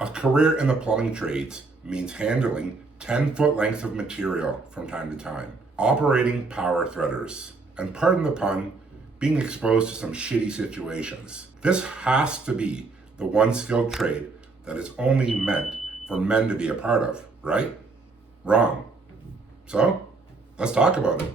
A career in the plumbing trades means handling 10-foot lengths of material from time to time, operating power threaders, and pardon the pun, being exposed to some shitty situations. This has to be the one skilled trade that is only meant for men to be a part of, right? Wrong. So, let's talk about it.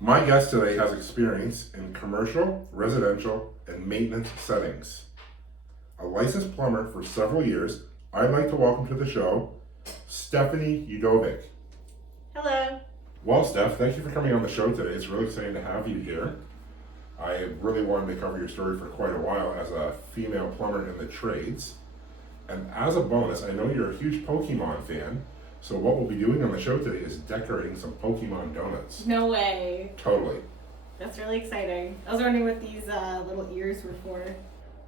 My guest today has experience in commercial, residential, and maintenance settings. A licensed plumber for several years, I'd like to welcome to the show Stephanie Udovic. Hello. Well, Steph, thank you for coming on the show today. It's really exciting to have you here. I really wanted to cover your story for quite a while as a female plumber in the trades. And as a bonus, I know you're a huge Pokemon fan. So what we'll be doing on the show today is decorating some Pokemon donuts. No way. Totally. That's really exciting. I was wondering what these little ears were for.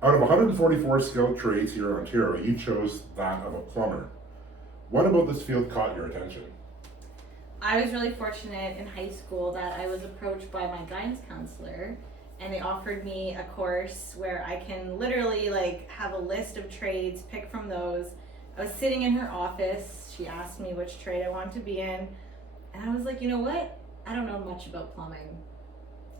Out of 144 skilled trades here in Ontario, you chose that of a plumber. What about this field caught your attention? I was really fortunate in high school that I was approached by my guidance counselor, and they offered me a course where I can literally have a list of trades, pick from those. I was sitting in her office. She asked me which trade I wanted to be in, and I was like, you know what? I don't know much about plumbing.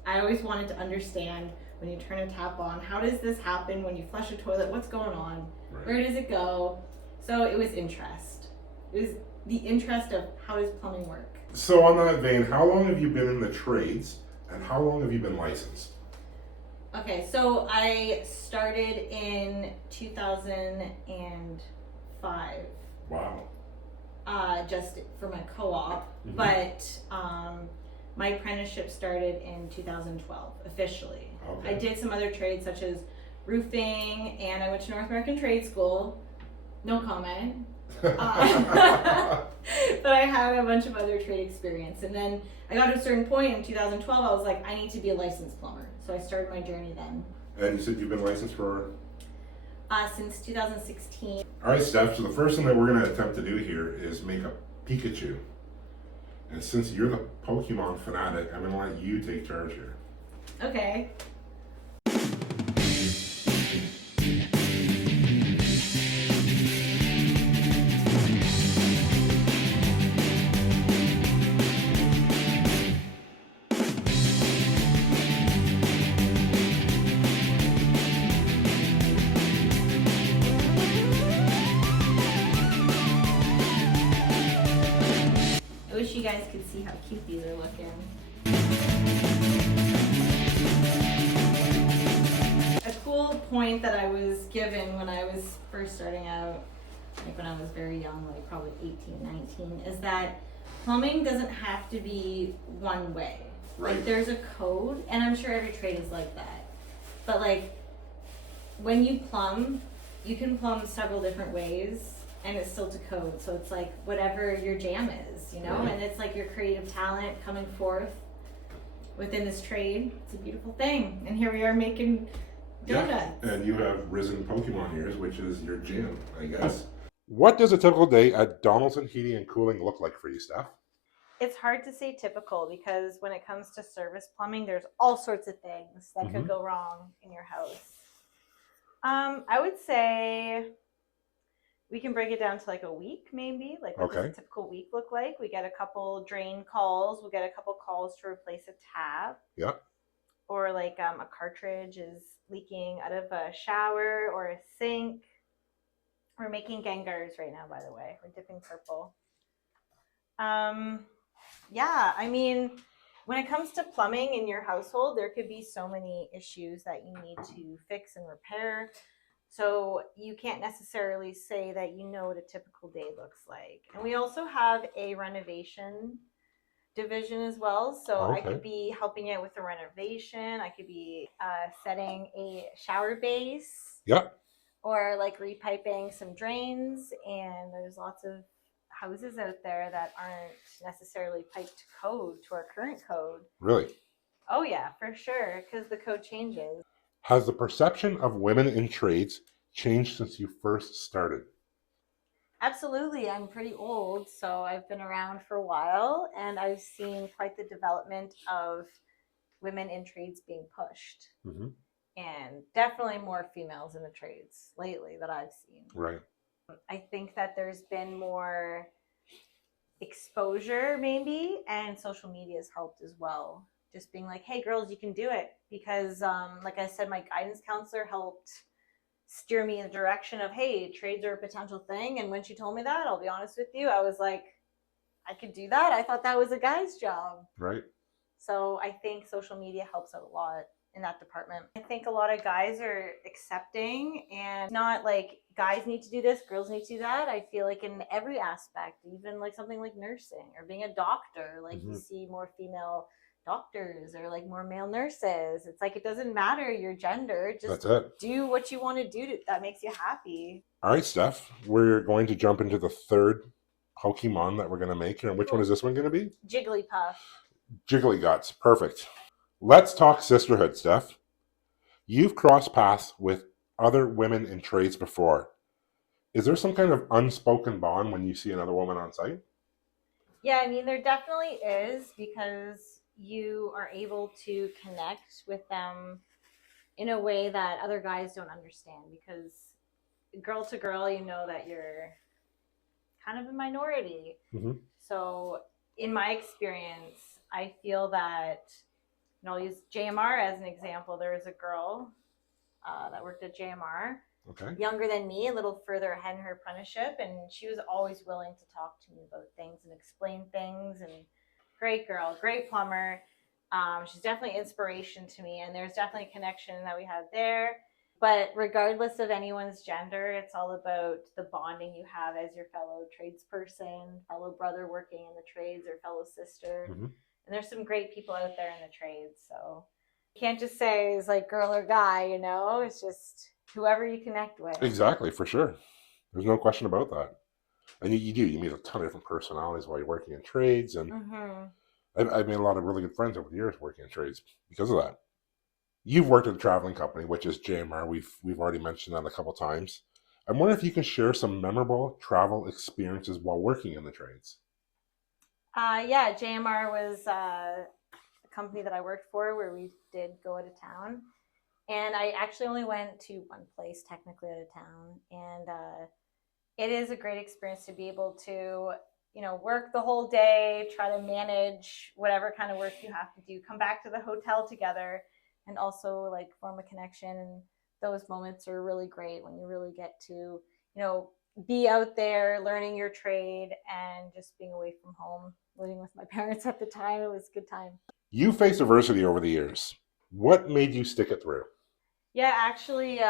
I always wanted to understand when you turn a tap on, how does this happen? When you flush a toilet, what's going on? Right. Where does it go? So it was interest. It was the interest of how does plumbing work. So on that vein, how long have you been in the trades and how long have you been licensed? Okay, so I started in 2005. Wow. Just for my co-op, Mhm. but my apprenticeship started in 2012 officially. Okay. I did some other trades such as roofing, and I went to North American Trade School. No comment. But I had a bunch of other trade experience, and then I got to a certain point in 2012. I was like, I need to be a licensed plumber, so I started my journey then. And you said you've been licensed for? Since 2016. All right, Steph, so the first thing that we're going to attempt to do here is make a Pikachu. And since you're the Pokemon fanatic, I'm going to let you take charge here. Okay. I wish you guys could see how cute these are looking. A cool point that I was given when I was first starting out, like when I was very young, like probably 18, 19, is that plumbing doesn't have to be one way. Right. Like there's a code, and I'm sure every trade is like that. But like when you plumb, you can plumb several different ways and it's still to code. So it's like whatever your jam is, you know? Right. And it's like your creative talent coming forth within this trade. It's a beautiful thing. And here we are making donuts. Yeah, and you have risen Pokemon years, which is your jam, I guess. What does a typical day at Donaldson Heating and Cooling look like for you, Steph? It's hard to say typical because when it comes to service plumbing, there's all sorts of things that could go wrong in your house. I would say we can break it down to like a week, maybe. Like, what does a typical week look like? We get a couple drain calls. We'll get a couple calls to replace a tap. Yeah. Or like a cartridge is leaking out of a shower or a sink. We're making Gengars right now, by the way. We're dipping purple. Yeah, I mean, when it comes to plumbing in your household, there could be so many issues that you need to fix and repair. So you can't necessarily say that you know what a typical day looks like. And we also have a renovation division as well. So I could be helping out with the renovation. I could be setting a shower base. Yeah. Or like repiping some drains. And there's lots of houses out there that aren't necessarily piped to code, to our current code. Really? Oh yeah, for sure, because the code changes. Has the perception of women in trades changed since you first started? Absolutely. I'm pretty old, so I've been around for a while and I've seen quite the development of women in trades being pushed. Mm-hmm. And definitely more females in the trades lately that I've seen. Right. I think that there's been more exposure, maybe, and social media has helped as well. Just being like, hey, girls, you can do it. Because, like I said, my guidance counselor helped steer me in the direction of, hey, trades are a potential thing. And when she told me that, I'll be honest with you, I was like, I could do that. I thought that was a guy's job. Right. So I think social media helps out a lot in that department. I think a lot of guys are accepting and not like guys need to do this, girls need to do that. I feel like in every aspect, even like something like nursing or being a doctor, like you see more female doctors or like more male nurses. It's like it doesn't matter your gender, just That's it. do what you want to do that makes you happy. All right, Steph, we're going to jump into the third Pokemon that we're going to make here. And which one is this one going to be? Jigglypuff. Jigglyguts. Perfect. Let's talk sisterhood, Steph. You've crossed paths with other women in trades before. Is there some kind of unspoken bond when you see another woman on site? Yeah, I mean, there definitely is because you are able to connect with them in a way that other guys don't understand. Because girl to girl, you know that you're kind of a minority. Mm-hmm. So, in my experience, I feel that, I'll use JMR as an example. There was a girl that worked at JMR. Okay. Younger than me, a little further ahead in her apprenticeship, and she was always willing to talk to me about things and explain things. And great girl, great plumber. She's definitely inspiration to me, and there's definitely a connection that we have there. But regardless of anyone's gender, it's all about the bonding you have as your fellow tradesperson, fellow brother working in the trades, or fellow sister. Mm-hmm. And there's some great people out there in the trades, so you can't just say it's like girl or guy, you know? It's just whoever you connect with. Exactly, for sure. There's no question about that. And you meet a ton of different personalities while you're working in trades. And I've made a lot of really good friends over the years working in trades because of that. You've worked at a traveling company, which is JMR. We've already mentioned that a couple times. I'm wondering if you can share some memorable travel experiences while working in the trades. Yeah, JMR was a company that I worked for where we did go out of town. And I actually only went to one place technically out of town. And it is a great experience to be able to, work the whole day, try to manage whatever kind of work you have to do, come back to the hotel together, and also like form a connection. And those moments are really great when you really get to, be out there learning your trade and just being away from home, living with my parents at the time. It was a good time. You faced adversity over the years. What made you stick it through? Yeah, actually,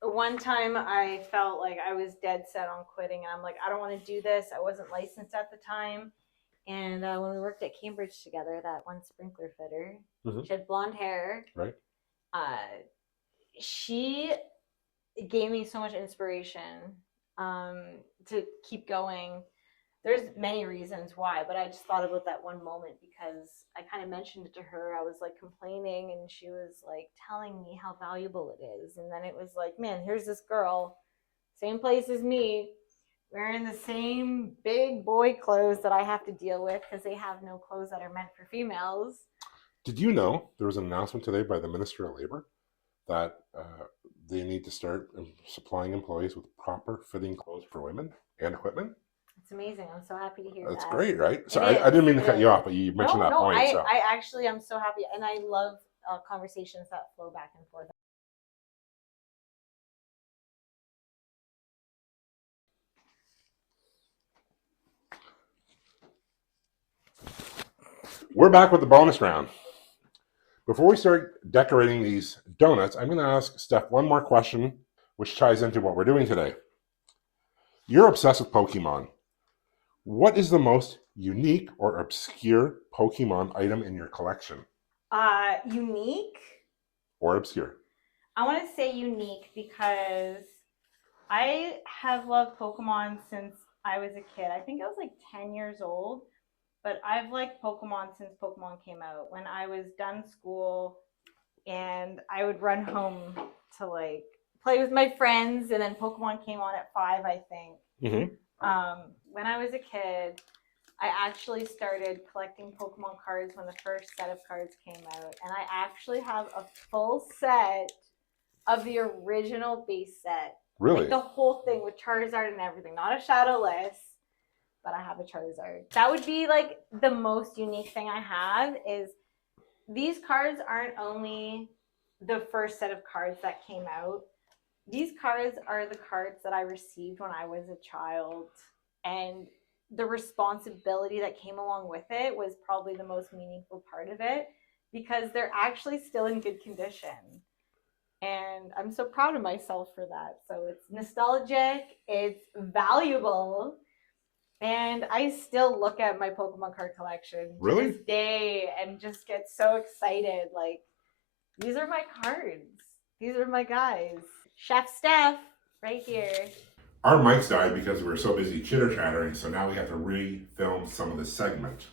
one time I felt like I was dead set on quitting. And I'm like, I don't want to do this. I wasn't licensed at the time. And when we worked at Cambridge together, that one sprinkler fitter, she had blonde hair. Right. She gave me so much inspiration to keep going. There's many reasons why, but I just thought about that one moment because I kind of mentioned it to her. I was like complaining and she was like telling me how valuable it is. And then it was like, man, here's this girl, same place as me, wearing the same big boy clothes that I have to deal with because they have no clothes that are meant for females. Did you know there was an announcement today by the Minister of Labor that they need to start supplying employees with proper fitting clothes for women and equipment? It's amazing. I'm so happy to hear That's that. Great, right? So I didn't mean to cut you off, but you mentioned that point. I actually am so happy, and I love conversations that flow back and forth. We're back with the bonus round. Before we start decorating these donuts, I'm going to ask Steph one more question, which ties into what we're doing today. You're obsessed with Pokemon. What is the most unique or obscure Pokemon item in your collection? Unique? Or obscure? I want to say unique because I have loved Pokemon since I was a kid. I think I was like 10 years old, but I've liked Pokemon since Pokemon came out. When I was done school, and I would run home to like play with my friends, and then Pokemon came on at 5, I think. When I was a kid, I actually started collecting Pokemon cards when the first set of cards came out, and I actually have a full set of the original base set. Really? Like the whole thing with Charizard and everything, not a Shadowless, but I have a Charizard. That would be like the most unique thing I have is these cards aren't only the first set of cards that came out. These cards are the cards that I received when I was a child, and the responsibility that came along with it was probably the most meaningful part of it because they're actually still in good condition. And I'm so proud of myself for that. So it's nostalgic, it's valuable, and I still look at my Pokemon card collection to this day and just get so excited. Like, these are my cards. These are my guys. Chef Steph, right here. Our mics died because we were so busy chitter-chattering, so now we have to re-film some of this segment.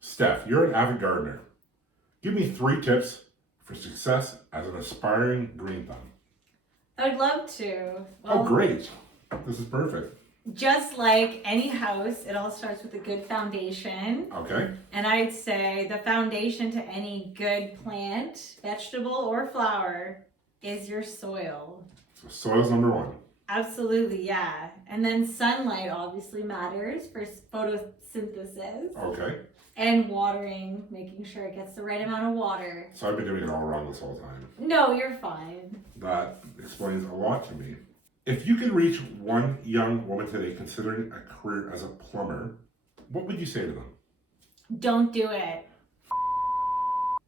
Steph, you're an avid gardener. Give me 3 tips for success as an aspiring green thumb. I would love to. Well, great. This is perfect. Just like any house, it all starts with a good foundation. Okay. And I'd say the foundation to any good plant, vegetable, or flower is your soil. So soil's number 1. Absolutely, yeah. And then sunlight obviously matters for photosynthesis. Okay. And watering, making sure it gets the right amount of water. So I've been doing it all wrong this whole time. No, you're fine. That explains a lot to me. If you could reach one young woman today considering a career as a plumber, what would you say to them? Don't do it.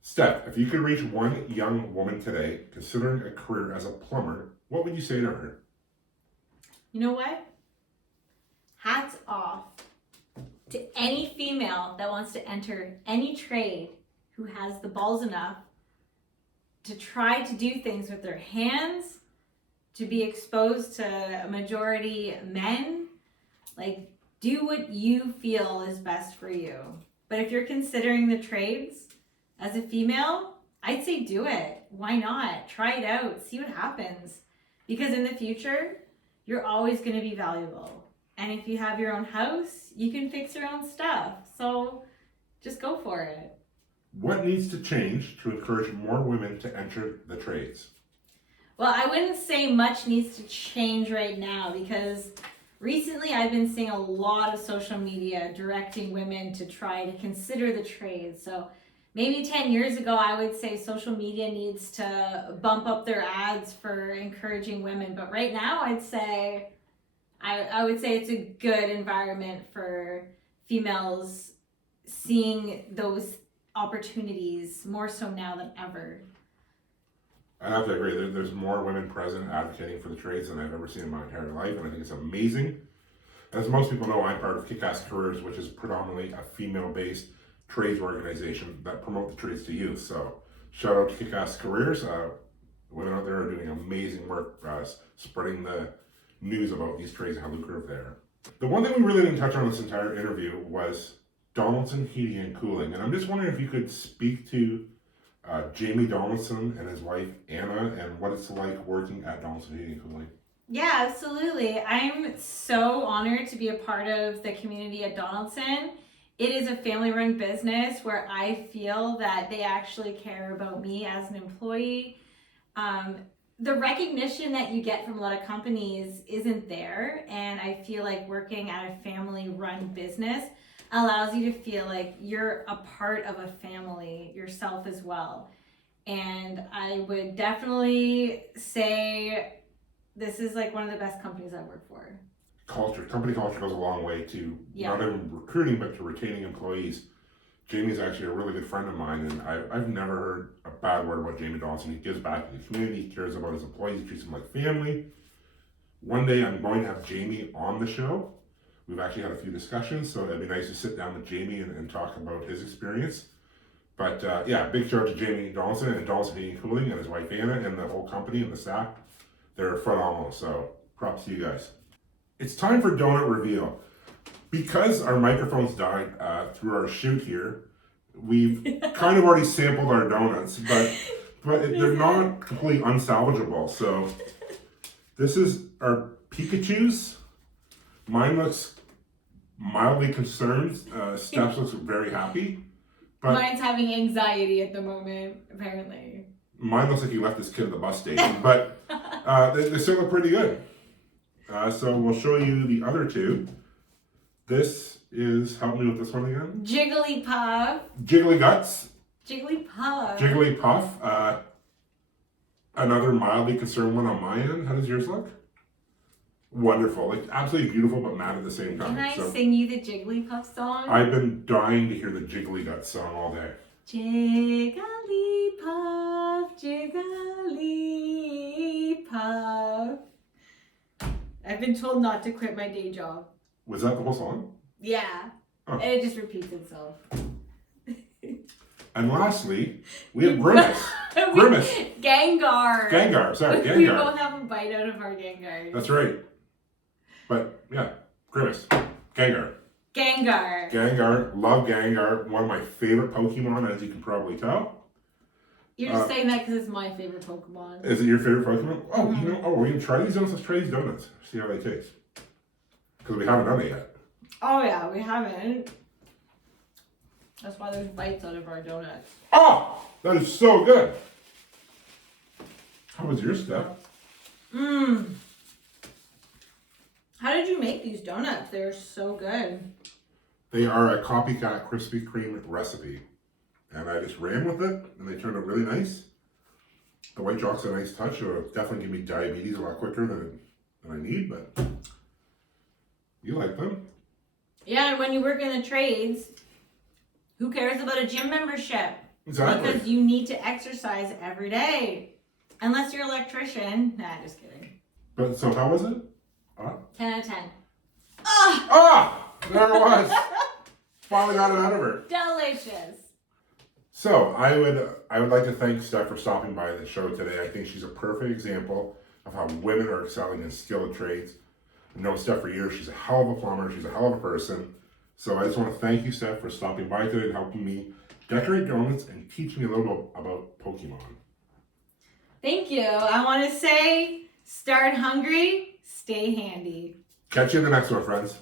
Steph, if you could reach one young woman today considering a career as a plumber, what would you say to her? You know what? Hats off to any female that wants to enter any trade who has the balls enough to try to do things with their hands, to be exposed to a majority men. Like, do what you feel is best for you. But if you're considering the trades as a female, I'd say do it. Why not? Try it out. See what happens. Because in the future, you're always going to be valuable. And if you have your own house, you can fix your own stuff. So just go for it. What needs to change to encourage more women to enter the trades? Well, I wouldn't say much needs to change right now because recently I've been seeing a lot of social media directing women to try to consider the trades. So maybe 10 years ago, I would say social media needs to bump up their ads for encouraging women. But right now, I'd say, I would say it's a good environment for females seeing those opportunities more so now than ever. I have to agree. There's more women present advocating for the trades than I've ever seen in my entire life, and I think it's amazing. As most people know, I'm part of Kick-Ass Careers, which is predominantly a female-based trades organization that promote the trades to youth. So shout out to Kick-Ass Careers. Women out there are doing amazing work spreading the news about these trades and how lucrative they are. The one thing we really didn't touch on this entire interview was Donaldson Heating and Cooling. And I'm just wondering if you could speak to Jamie Donaldson and his wife Anna and what it's like working at Donaldson Heating and Cooling. Yeah, absolutely. I'm so honored to be a part of the community at Donaldson. It is a family-run business where I feel that they actually care about me as an employee. The recognition that you get from a lot of companies isn't there, and I feel like working at a family-run business allows you to feel like you're a part of a family yourself as well. And I would definitely say this is like one of the best companies I work for. Company culture goes a long way to not even recruiting, but to retaining employees. Jamie's actually a really good friend of mine, and I've never heard a bad word about Jamie Donaldson. He gives back to the community, he cares about his employees, he treats them like family. One day I'm going to have Jamie on the show. We've actually had a few discussions, so it'd be nice to sit down with Jamie and talk about his experience. But big shout out to Jamie Donaldson and Donaldson Heating and Cooling and his wife Anna and the whole company and the staff. They're phenomenal, so props to you guys. It's time for donut reveal. Because our microphones died through our shoot here, We've kind of already sampled our donuts, but they're not completely unsalvageable. So this is our Pikachus. Mine looks mildly concerned. Steph's looks very happy. But mine's having anxiety at the moment, apparently. Mine looks like he left his kid at the bus station, but they still look pretty good. So we'll show you the other two. This is, help me with this one again. Jigglypuff. Jiggly Guts. Jigglypuff. Jigglypuff. Another mildly concerned one on my end. How does yours look? Wonderful. Like, absolutely beautiful, but mad at the same time. Can I sing you the Jigglypuff song? I've been dying to hear the Jiggly Guts song all day. Jigglypuff, Jigglypuff. I've been told not to quit my day job. Was that the whole song? Yeah. Oh. And it just repeats itself. And lastly, we have Grimace. Grimace. Gengar. Gengar, sorry, Gengar. We both have a bite out of our Gengars. That's right. But, yeah, Grimace. Gengar. Gengar. Gengar. Love Gengar. One of my favorite Pokemon, as you can probably tell. You're just saying that because it's my favorite Pokemon. Is it your favorite Pokemon? Oh, you know, we're going to try these donuts. Let's try these donuts. See how they taste. Because we haven't done it yet. Oh, yeah, we haven't. That's why there's bites out of our donuts. Oh, that is so good. How was your stuff? Mmm. How did you make these donuts? They're so good. They are a copycat Krispy Kreme recipe. And I just ran with it, and they turned out really nice. The white chocolate's a nice touch. It'll definitely give me diabetes a lot quicker than I need, but you like them. Yeah, and when you work in the trades, who cares about a gym membership? Exactly. Because you need to exercise every day. Unless you're an electrician. Nah, just kidding. But so how was it? 10 out of 10. There it was. Finally got it out of her. Delicious. So I would like to thank Steph for stopping by the show today. I think she's a perfect example of how women are excelling in skilled trades. I've known Steph for years. She's a hell of a plumber. She's a hell of a person. So I just want to thank you, Steph, for stopping by today and helping me decorate donuts and teach me a little bit about Pokemon. Thank you. I want to say, start hungry, stay handy. Catch you in the next one, friends.